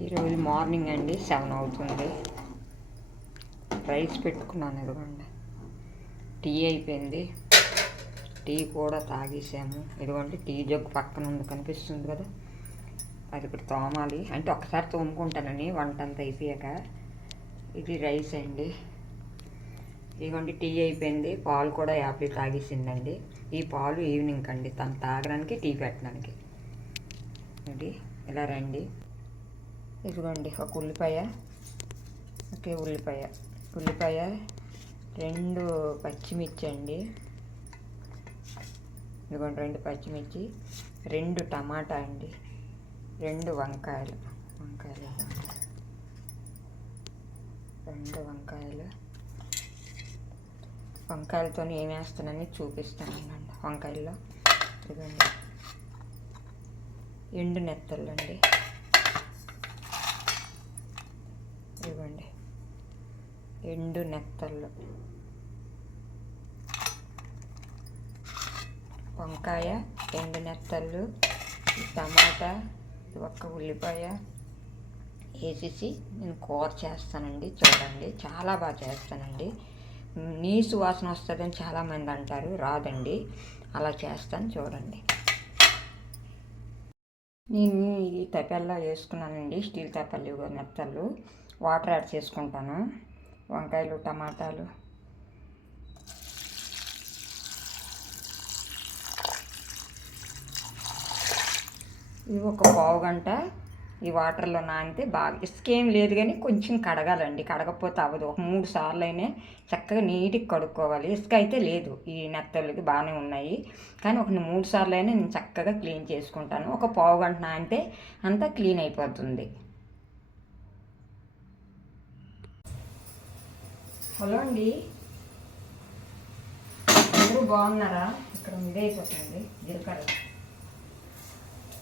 ఈరోజు మార్నింగ్ అండి 7 అవుతుంది. రైస్ పెట్టుకున్నాను. ఇదిగోండి టీ అయిపోయింది. టీ కూడా తాగేసాము. ఇదిగోండి టీ జగ్గు పక్కన ఉంది, కనిపిస్తుంది కదా, అది ఇప్పుడు తోమాలి. అంటే ఒక్కసారి తోముకుంటానని వంట అంతా అయిపోయాక. ఇది రైస్ అండి. ఇదిగోండి టీ అయిపోయింది. పాలు కూడా యాపిల్ తాగేసిందండి. ఈ పాలు ఈవినింగ్ అండి, తను తాగడానికి టీ పెట్టడానికి. ఇది ఇలా రండి. ఇదిగోండి ఒక ఉల్లిపాయ, ఉల్లిపాయ 2 పచ్చిమిర్చి అండి. ఇదిగోండి 2 పచ్చిమిర్చి, 2 టమాటా అండి, 2 వంకాయలు 2 వంకాయలతో ఏమి వేస్తానని చూపిస్తానండి. వంకాయల్లో ఇదిగోండి ఎండు నెత్తళ్ళు అండి. ఇదిగోండి ఎండు నెత్తళ్ళు, వంకాయ, ఎండు నెత్తళ్ళు, టమాటా, ఒక్క ఉల్లిపాయ వేసేసి నేను కూర చేస్తానండి. చూడండి చాలా బాగా చేస్తానండి. నీసు వాసన వస్తుందని చాలామంది అంటారు, రాదండి. అలా చేస్తాను చూడండి. నేను ఈ తపెల్లో వేసుకున్నానండి, స్టీల్ తపెల్లు మెత్తలు. వాటర్ యాడ్ చేసుకుంటాను. వంకాయలు, టమాటాలు, ఇవి ఒక పావు గంట ఈ వాటర్లో నానితే బాగా, ఇసుకేం లేదు కానీ కొంచెం కడగాలండి. కడగకపోతే అవ్వదు. ఒక 3 సార్లు అయినా చక్కగా నీట్గా కడుక్కోవాలి. ఇసుక అయితే లేదు, ఈ నెత్తళ్ళకి బాగానే ఉన్నాయి. కానీ ఒక 3 సార్లు అయినా నేను చక్కగా క్లీన్ చేసుకుంటాను. ఒక పావు గంట నానితే అంతా క్లీన్ అయిపోతుంది. హలో అండి, అందరూ బాగున్నారా? ఇక్కడ ఇదైపోతుంది.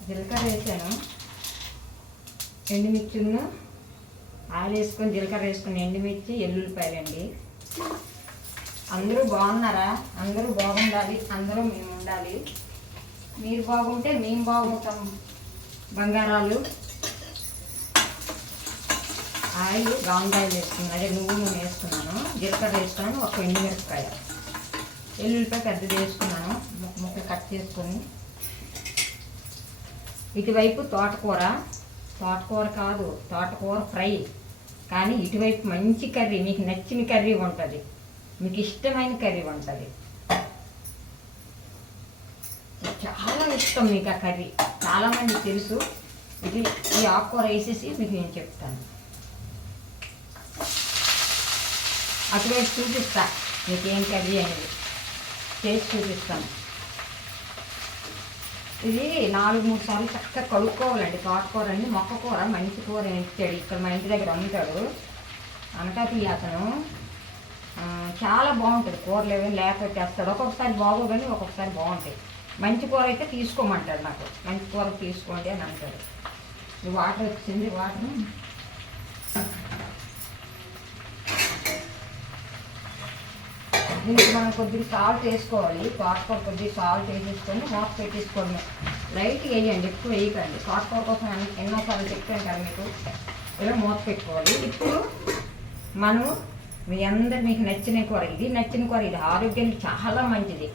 జీలకర్ర వేసాను, ఎండుమిర్చిను ఆయిల్ వేసుకొని, జీలకర్ర వేసుకొని, ఎండుమిర్చి, ఎల్లుల్లిపాయలండి. అందరూ బాగున్నారా? అందరూ బాగుండాలి, అందరూ మేము ఉండాలి. మీరు బాగుంటే మేము బాగుంటాం బంగారాలు. ఆయిల్ గాంగాయలు వేసుకున్నాను, అదే నువ్వు నూనె వేసుకున్నాను, జీలకర్ర వేసుకున్నాను, ఒక ఎండుమిరపకాయ, ఎల్లుల్లిపాయ పెద్దది వేసుకున్నాను. ముక్క కట్ చేసుకొని, ఇటువైపు తోటకూర కాదు, తోటకూర ఫ్రై. కానీ ఇటువైపు మంచి కర్రీ, మీకు నచ్చిన కర్రీ ఉంటుంది, మీకు ఇష్టమైన కర్రీ ఉంటుంది. చాలా ఇష్టం మీకు ఆ కర్రీ, చాలామందికి తెలుసు. ఈ ఆకుకూర వేసేసి మీకు నేను చెప్తాను. అటువైపు చూపిస్తా మీకు ఏం కర్రీ అనేది చేసి చూపిస్తాను. ఇది 4-3 సార్లు చక్కగా కడుక్కోవాలండి. తోటకూర అండి, మొక్క కూర, మంచి కూర ఇచ్చాడు ఇక్కడ మా ఇంటి దగ్గర అమ్ముతాడు, అనకాపల్లి అతను. చాలా బాగుంటుంది. కూరలు ఏమైనా లేకపోతేస్తాడు. ఒక్కొక్కసారి బాగోదు కానీ ఒక్కొక్కసారి బాగుంటాయి. మంచి కూర అయితే తీసుకోమంటాడు నాకు, మంచి కూర తీసుకోండి అని అంటాడు. ఇది వాటర్ వచ్చింది, వాటర్ దీనికి మనం కొద్దిగా సాల్ట్ వేసుకోవాలి. తోటకూర కొద్దిగా సాల్ట్ వేసేసుకొని మూత పెట్టేసుకోండి. లైట్గా వేయండి, ఎక్కువ వేయకండి. తోటకూర కోసం ఎన్నోసార్లు చెప్పాను కదా మీకు. ఇలా మూత పెట్టుకోవాలి. ఇప్పుడు మనం మీకు నచ్చిన కూర, ఇది నచ్చిన కూర, ఇది ఆరోగ్యానికి చాలా మంచిది.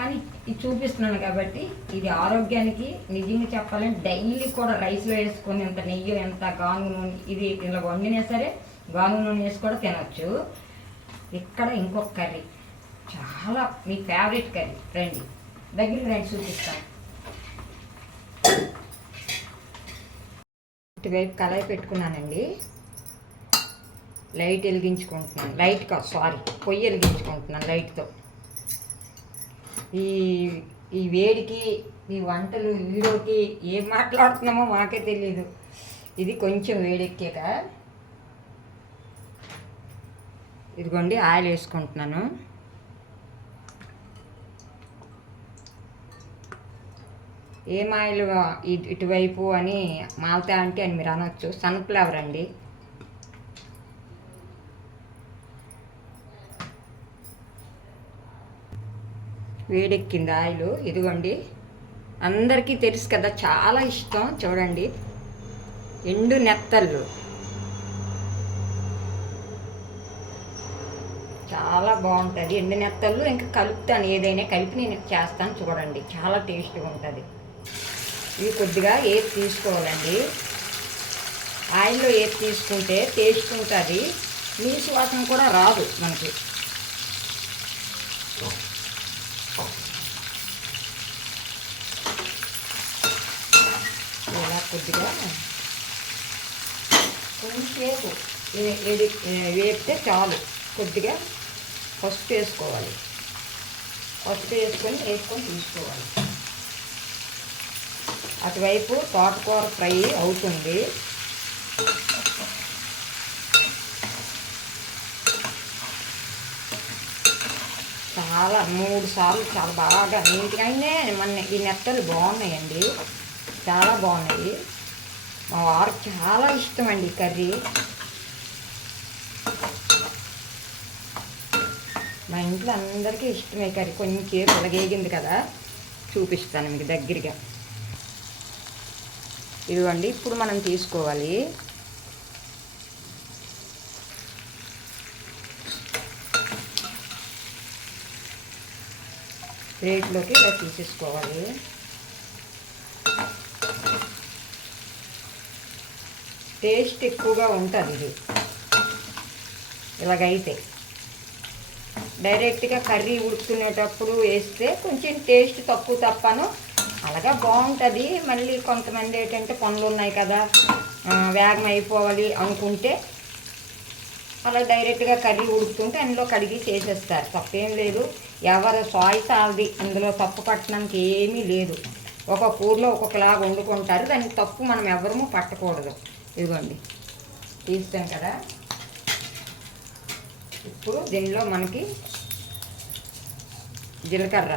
కానీ ఇది చూపిస్తున్నాను కాబట్టి, ఇది ఆరోగ్యానికి నిజంగా చెప్పాలంటే డైలీ కూడా రైస్లో వేసుకొని ఎంత నెయ్యి, ఎంత గాను నూనె, ఇది ఇలా వండినా సరే గాను నూనె వేసి కూడా తినచ్చు. ఇక్కడ ఇంకొక కర్రీ, చాలా మీ ఫేవరెట్ కర్రీ. రండి, దగ్గరికి రండి, చూపిస్తాను. ఇటువైపు కళాయి పెట్టుకున్నానండి. లైట్ వెలిగించుకుంటున్నాను, పొయ్యి వెలిగించుకుంటున్నాను లైట్తో. ఈ వేడికి, ఈ వంటలు వీడియోకి ఏం మాట్లాడుతున్నామో మాకే తెలీదు. ఇది కొంచెం వేడెక్కాక ఇదిగోండి ఆయిల్ వేసుకుంటున్నాను. ఏం ఆయిల్ ఇటువైపు అని మాల్తా అంటే అని మీరు అనొచ్చు. సన్ఫ్లవర్ అండి. వేడెక్కింది ఆయిల్. ఇదిగోండి అందరికీ తెలుసు కదా, చాలా ఇష్టం. చూడండి ఎండు నెత్తళ్ళు చాలా బాగుంటుంది. ఎండు నెత్తళ్ళు ఇంకా కలుపుతాను, ఏదైనా కలిపి నేను చేస్తాను చూడండి, చాలా టేస్ట్గా ఉంటుంది. ఇవి కొద్దిగా ఏది తీసుకోవాలండి, ఆయిల్లో ఏది తీసుకుంటే టేస్ట్ ఉంటుంది, నీసు వాసన కూడా రాదు మనకి. ఇలా కొద్దిగా కొంచెంసేపు వేపితే చాలు. కొద్దిగా పసుపు వేసుకోవాలి, పసుపు వేసుకొని తీసుకోవాలి. అటువైపు తోటకూర ఫ్రై అవుతుంది. చాలా 3 సార్లు చాలా బాగా నీట్గా మన ఈ నెత్తలు బాగున్నాయండి, చాలా బాగున్నాయి. మా వారికి చాలా ఇష్టం అండి ఈ కర్రీ. మా ఇంట్లో అందరికీ ఇష్టమే కర్రీ. కొంచెం పొలగేగింది కదా, చూపిస్తాను మీకు దగ్గరగా. ఇదిగోండి, ఇప్పుడు మనం తీసుకోవాలి. ప్లేట్లోకి ఇలా తీసేసుకోవాలి. టేస్ట్ ఎక్కువగా ఉంటుంది ఇది ఇలాగైతే. డైరెక్ట్గా కర్రీ ఉడుకునేటప్పుడు వేస్తే కొంచెం టేస్ట్ తప్పను, అలాగా బాగుంటుంది. మళ్ళీ కొంతమంది ఏంటంటే పనులు ఉన్నాయి కదా, వేగం అయిపోవాలి అనుకుంటే అలా డైరెక్ట్గా కర్రీ ఉడుకుతుంటే అందులో కడిగి చేసేస్తారు, తప్పేం లేదు. ఎవరు సాయిస్ ఆల్ది, అందులో తప్పు పట్టడానికి ఏమీ లేదు. ఒక కూరలో ఒక్కొక్కలాగా వండుకుంటారు, దానికి తప్పు మనం ఎవరము పట్టకూడదు. ఇదిగోండి తీస్తాం కదా. ఇప్పుడు దీనిలో మనకి జీలకర్ర,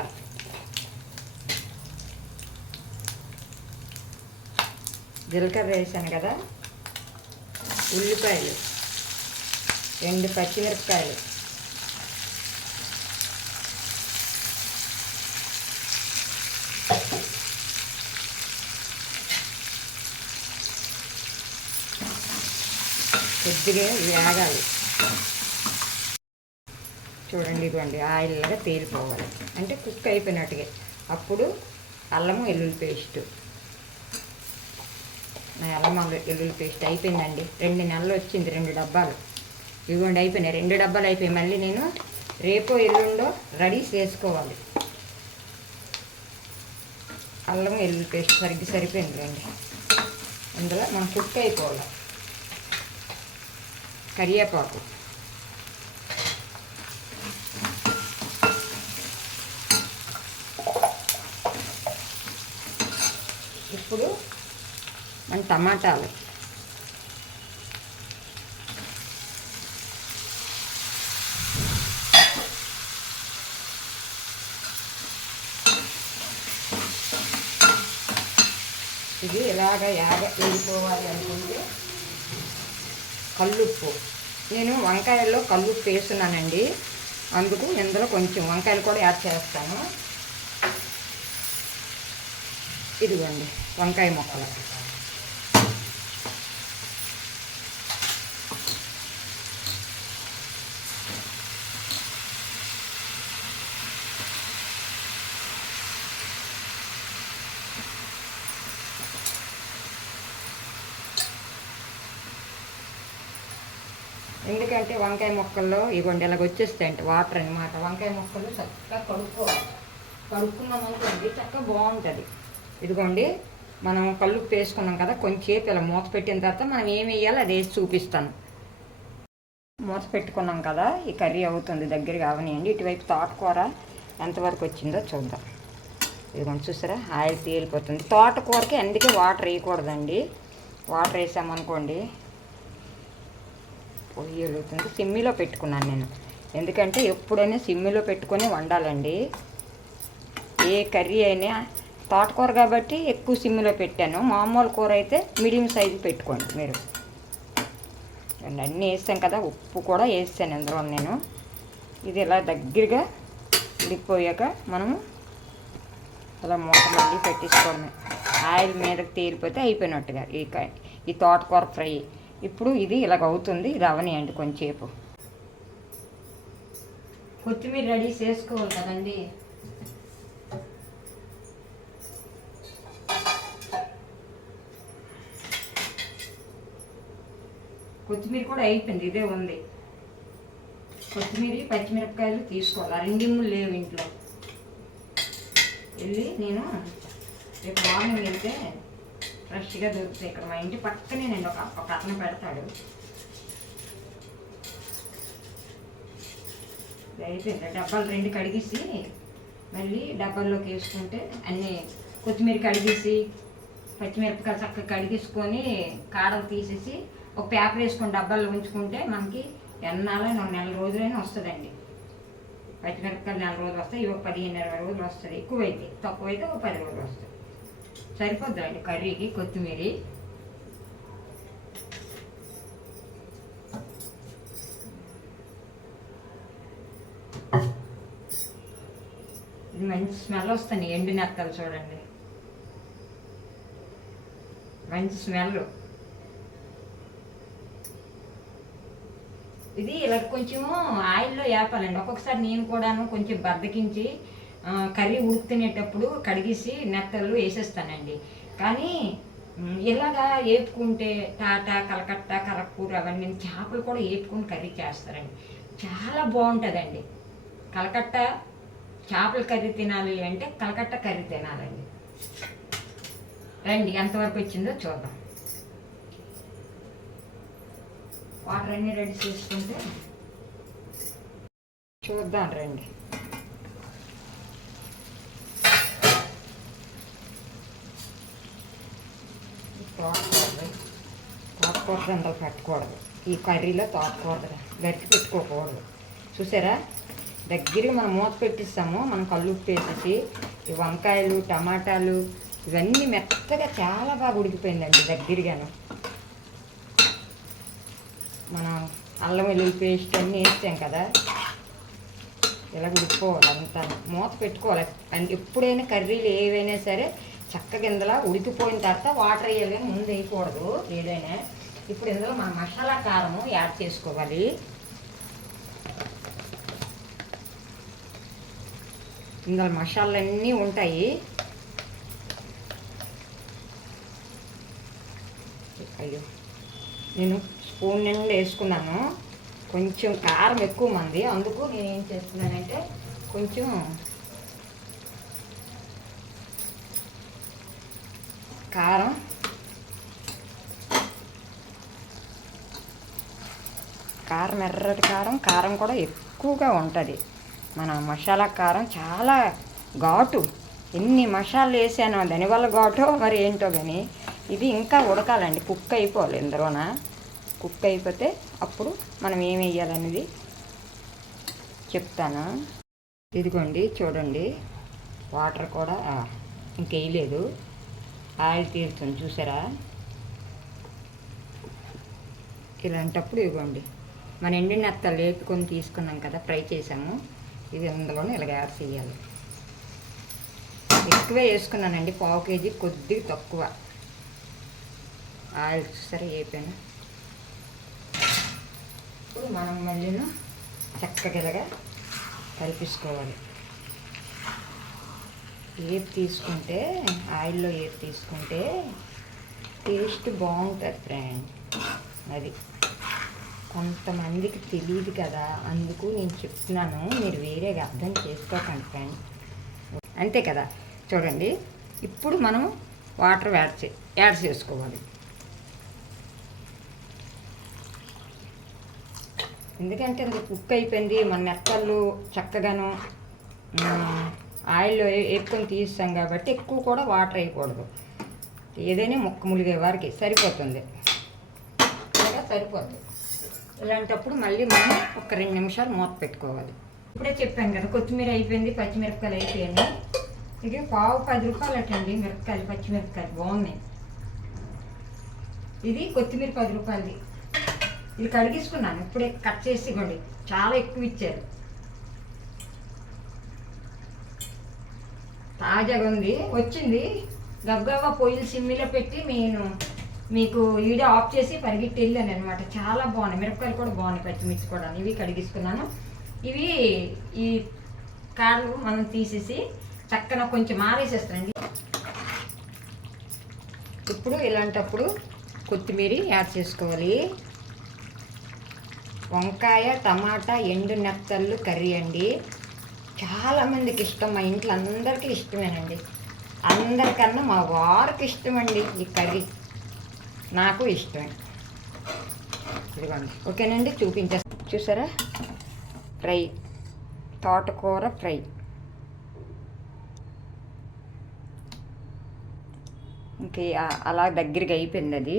వేసాను కదా, ఉల్లిపాయలు, 2 పచ్చిమిరపకాయలు, కొద్దిగా వేగాలి. చూడండి, ఇదిగోండి ఆయిల్లాగా తేలిపోవాలి, అంటే కుక్ అయిపోయినట్టుగా. అప్పుడు అల్లము వెల్లుల్లి పేస్ట్, నా అల్లం వెల్లుల్లి పేస్ట్ అయిపోయిందండి. 2 నెలలు వచ్చింది, 2 డబ్బాలు. ఇదిగోండి అయిపోయినాయి, 2 డబ్బాలు అయిపోయాయి. మళ్ళీ నేను రేపో ఎల్లుండో రెడీ చేసుకోవాలి. అల్లం వెల్లుల్లి పేస్ట్ సరిపోయింది రండి. అందులో మనం కుక్ అయిపోవాలి. కరివేపాకు, ఇప్పుడు మన టమాటాలు, ఇది ఇలాగ వేగిపోవాలి అనుకుంటే కల్లుప్పు. నేను వంకాయల్లో కల్లుప్పు వేస్తున్నానండి, అందుకు ఇందులో కొంచెం వంకాయలు కూడా యాడ్ చేస్తాను. ఇదిగోండి వంకాయ ముక్కలు, ఎందుకంటే వంకాయ ముక్కల్లో ఇవ్వండి ఇలాగ వచ్చేస్తాయంటే వాటర్ అనమాట. వంకాయ ముక్కలు చక్కగా కడుక్కున్నాం అనుకోండి, చక్కగా బాగుంటుంది. ఇదిగోండి మనం కల్లుప్పు వేసుకున్నాం కదా, కొంచెంసేపు ఇలా మూత పెట్టిన తర్వాత మనం ఏం వేయాలో అది వేసి చూపిస్తాను. మూత పెట్టుకున్నాం కదా, ఈ కర్రీ అవుతుంది, దగ్గరగా అవనియండి. ఇటువైపు తోటకూర ఎంతవరకు వచ్చిందో చూద్దాం. ఇదిగోండి చూసారా, ఆయిల్ తేలిపోతుంది. తోటకూరకి అందుకే వాటర్ వేయకూడదండి, వాటర్ వేసామనుకోండి పొయ్యి వెలుగుతుంది. సిమ్మిలో పెట్టుకున్నాను నేను, ఎందుకంటే ఎప్పుడైనా సిమ్మిలో పెట్టుకొని వండాలండి. ఏ కర్రీ అయినా, తోటకూర కాబట్టి ఎక్కువ సిమ్మిలో పెట్టాను, మామూలు కూర అయితే మీడియం సైజు పెట్టుకోండి మీరు. అన్నీ వేసాం కదా, ఉప్పు కూడా వేసాను ఇందులో నేను. ఇది ఇలా దగ్గరగా ఉడికిపోయాక మనము అలా మూత మళ్ళీ పెట్టేసుకోవడమే. ఆయిల్ మీదకి తేలిపోతే అయిపోయినట్టుగా ఈ తోటకూర ఫ్రై. ఇప్పుడు ఇది ఇలాగ అవుతుంది, ఇది అవనియండి కొంచెంసేపు. కొత్తిమీర రెడీ చేసుకోవాలి కదండి. కొత్తిమీర కూడా అయిపోయింది, ఇదే ఉంది. కొత్తిమీర పచ్చిమిరపకాయలు తీసుకోవాలి, రెండిమ్ములు లేవు ఇంట్లో. వెళ్ళి నేను రేపు మార్నింగ్ వెళ్తే ఫ్రెష్గా దొరుకుతాయి. ఇక్కడ మా ఇంటి పక్కనే నేను ఒక అతను పెడతాడు. అయిపోయింది, డబ్బాలు 2 కడిగేసి మళ్ళీ డబ్బాల్లోకి వేసుకుంటే అన్నీ కొత్తిమీర కడిగేసి పచ్చిమిరపకాయలు చక్కగా కడిగేసుకొని కాడలు తీసేసి ఒక పేపర్ వేసుకొని డబ్బాల్లో ఉంచుకుంటే మనకి ఎన్నాలో 4 రోజులైనా వస్తుందండి. పచ్చిమిరపకాయలు 4 రోజులు వస్తాయి, ఇవి 15-20 రోజులు వస్తుంది. ఎక్కువైతే, తక్కువైతే ఒక 10 రోజులు వస్తుంది. సరిపోద్దండి కర్రీకి కొత్తిమీర. ఇది మంచి స్మెల్ వస్తుంది, ఎండు నెత్తలు చూడండి, మంచి స్మెల్. ఇది ఇలా కొంచెము ఆయిల్లో వేపాలండి. ఒక్కొక్కసారి నేను కూడాను కొంచెం బద్దకించి కర్రీ ఉడుకుతునేటప్పుడు కడిగేసి నెత్తలు వేసేస్తానండి. కానీ ఇలాగా వేపుకుంటే టాటా, కలకత్తా, కరక్కూర అవన్నీ చేపలు కూడా వేపుకొని కర్రీ చేస్తారండి, చాలా బాగుంటుందండి. కలకత్తా చేపల కర్రీ తినాలి అంటే కలకత్తా కర్రీ తినాలండి. రండి ఎంతవరకు వచ్చిందో చూద్దాం. వాటర్ అన్నీ రెడీ చేసుకుంటే చూద్దాం రండి. తోటకూర దండలు పెట్టకూడదు ఈ కర్రీలో, తోటకూర గరికి పెట్టుకోకూడదు. చూసారా, దగ్గరగా మనం మూత పెట్టిస్తాము. మనం కల్లుప్పు వేసేసి ఈ వంకాయలు, టమాటాలు ఇవన్నీ మెత్తగా చాలా బాగా ఉడికిపోయిందండి. దగ్గరగాను మనం అల్లం వెల్లుల్లి పేస్ట్ అన్నీ వేస్తాం కదా, ఇలా ఉడికిపోవాలి అంతా. మూత పెట్టుకోవాలి. అండ్ ఎప్పుడైనా కర్రీలు ఏవైనా సరే చక్కగా ఇందులో ఉడికిపోయిన తర్వాత వాటర్ వేయాలి, కానీ ముందు వేయకూడదు ఏదైనా. ఇప్పుడు ఇందులో మనం మసాలా కారము యాడ్ చేసుకోవాలి. ఇందులో మసాలాలన్నీ ఉంటాయి. అయ్యో, నేను స్పూన్ నిండా వేసుకున్నాను. కొంచెం కారం ఎక్కువ మంది, అందుకు నేను ఏం చేస్తున్నానంటే కొంచెం కారం ఎర్రటి కారం కూడా ఎక్కువగా ఉంటుంది. మన మసాలా కారం చాలా ఘాటు. ఎన్ని మసాలాలు వేసానో దానివల్ల ఘాటో మరి ఏంటో, కానీ ఇది ఇంకా ఉడకాలండి, కుక్ అయిపోవాలి. ఇందులోన కుక్ అయిపోతే అప్పుడు మనం ఏం వేయాలనేది చెప్తాను. ఇదిగోండి చూడండి, వాటర్ కూడా ఇంకేయలేదు, ఆయిల్ తీరుతుంది చూసారా. ఇలాంటప్పుడు ఇవ్వండి మన ఎండిన నెత్తలు వేపుకొని తీసుకున్నాం కదా, ఫ్రై చేసాము, ఇది అందులోనే ఇలాగ యాడ్ చేయాలి. ఎక్కువే వేసుకున్నానండి, 1/2 కేజీ, కొద్దిగా తక్కువ ఆయిల్. సరే వేపాను. ఇప్పుడు మనం మళ్ళీ చక్కగా ఇలాగా కలిపేసుకోవాలి. ఏపు తీసుకుంటే, ఆయిల్లో ఏపు తీసుకుంటే టేస్ట్ బాగుంటుంది ఫ్రెండ్. అది కొంతమందికి తెలియదు కదా, అందుకు నేను చెప్తున్నాను, మీరు వేరేగా అర్థం చేసుకోకండి ఫ్రెండ్. అంతే కదా. చూడండి, ఇప్పుడు మనం వాటర్ యాడ్ చేసుకోవాలి. ఎందుకంటే అది కుక్ అయిపోయింది, మన నెత్తళ్ళు చక్కగాను ఆయిల్లో వేపుకొని తీస్తాం కాబట్టి ఎక్కువ కూడా వాటర్ వేయకూడదు. ఏదైనా ముక్క ములిగే వారికి సరిపోతుంది, ఇలా సరిపోతుంది. ఇలాంటప్పుడు మళ్ళీ మనం ఒక 2 నిమిషాలు మూత పెట్టుకోవాలి. ఇప్పుడే చెప్పాను కదా, కొత్తిమీర అయిపోయింది, పచ్చిమిరపకాయలు అయిపోయాయి. ఇది 10 రూపాయలు అటండి మిరపకాయలు, పచ్చిమిరపకాయలు బాగున్నాయి. ఇది కొత్తిమీర 10 రూపాయలది. ఇది కడిగేసుకున్నాను, ఇప్పుడే కట్ చేసి ఇవ్వండి, చాలా ఎక్కువ ఇచ్చారు. తాజాగా ఉంది, వచ్చింది గబగబా పొయ్యిలు సిమ్మిలో పెట్టి నేను మీకు వీడియో ఆఫ్ చేసి పరిగెట్టి వెళ్ళాను అనమాట. చాలా బాగున్నాయి, మిరపకాయలు కూడా బాగున్నాయి, పచ్చిమిర్చి కూడా. ఇవి కడిగిస్తున్నాను. ఇవి ఈ కాళ్ళు మనం తీసేసి చక్కన కొంచెం ఆరేసేస్తానండి. ఇప్పుడు ఇలాంటప్పుడు కొత్తిమీర యాడ్ చేసుకోవాలి. వంకాయ టమాటా ఎండు నెత్తళ్ళు కర్రీ అండి. చాలామందికి ఇష్టం, మా ఇంట్లో అందరికీ ఇష్టమేనండి. అందరికన్నా మా వారికి ఇష్టమండి ఈ కర్రీ, నాకు ఇష్టమే. ఇదిగోండి, ఓకేనండి, చూపించేస్తాను. చూసారా, ఫ్రై, తోటకూర ఫ్రై. ఇంక అలా దగ్గరికి అయిపోయింది అది.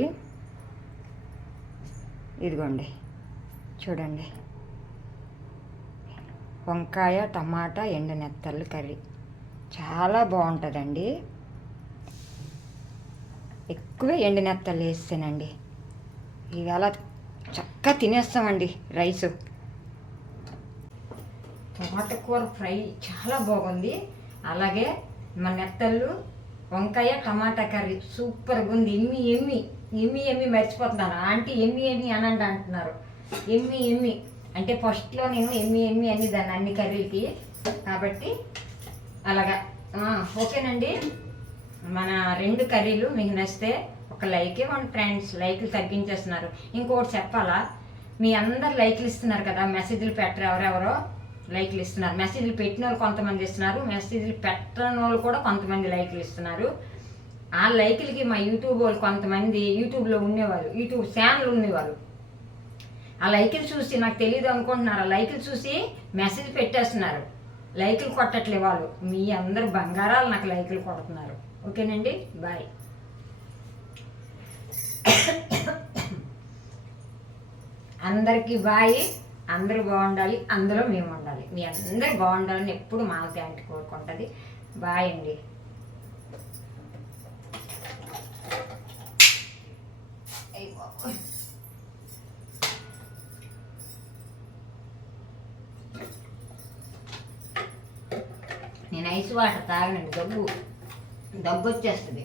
ఇదిగోండి చూడండి, వంకాయ టమాటా ఎండు నెత్తళ్ళు కర్రీ చాలా బాగుంటుందండి. ఎక్కువ ఎండు నెత్తళ్ళు వేస్తానండి. ఇవాళ చక్కగా తినేస్తామండి రైసు. తోటకూర ఫ్రై చాలా బాగుంది. అలాగే మా నెత్తళ్ళు వంకాయ టమాటా కర్రీ సూపర్గా ఉంది. ఎమ్మి ఎమ్మి ఎమ్మి ఎమ్మి మర్చిపోతున్నాను. ఆంటీ ఎమ్మి ఎమ్మి అని అంటున్నారు. ఎమ్మి ఎమ్మి అంటే ఫస్ట్లో నేను ఎమ్మి ఎమ్మి అని దాన్ని అన్ని కర్రీలకి, కాబట్టి అలాగా. ఓకేనండి, మన 2 కర్రీలు మీకు నచ్చితే ఒక లైక్ ఇవ్వండి ఫ్రెండ్స్. లైక్లు తగ్గించేస్తున్నారు. ఇంకోటి చెప్పాలా, మీ అందరు లైక్లు ఇస్తున్నారు కదా, మెసేజ్లు పెట్టరు. ఎవరెవరో లైక్లు ఇస్తున్నారు. మెసేజ్లు పెట్టిన వాళ్ళు కొంతమంది ఇస్తున్నారు, మెసేజ్లు పెట్టని వాళ్ళు కూడా కొంతమంది లైక్లు ఇస్తున్నారు. ఆ లైక్లకి మా యూట్యూబ్ వాళ్ళు కొంతమంది యూట్యూబ్లో ఉండేవాళ్ళు, యూట్యూబ్ ఛానల్ ఉండేవాళ్ళు, ఆ లైక్లు చూసి నాకు తెలియదు అనుకుంటున్నారు. ఆ లైక్లు చూసి మెసేజ్ పెట్టేస్తున్నారు, లైక్లు కొట్టట్లే వాళ్ళు. మీ అందరు బంగారాలు నాకు లైక్లు కొడుతున్నారు. ఓకేనండి, బాయ్. అందరికీ బాయ్. అందరూ బాగుండాలి, అందులో మేము ఉండాలి. మీ అందరు బాగుండాలని ఎప్పుడు మాలతి ఆంటీ కోరుకుంటుంది. బాయ్ అండి. నేను ఐస్ వాటర్ తాగనండి, దగ్గు వచ్చేస్తుంది.